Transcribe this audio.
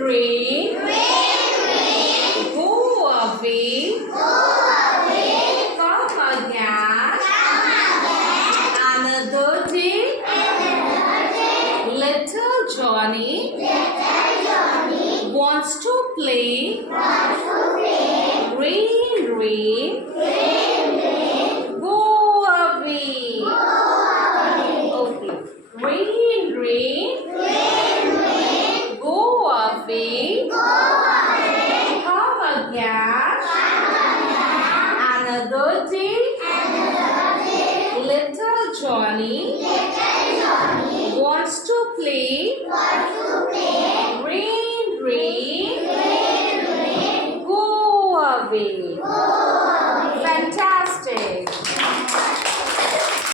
rain, go away, come again, another day, little Johnny wants to play, rain, rain, go away. Okay. Rain, rain, go away, come again, another day, little Johnny wants to play,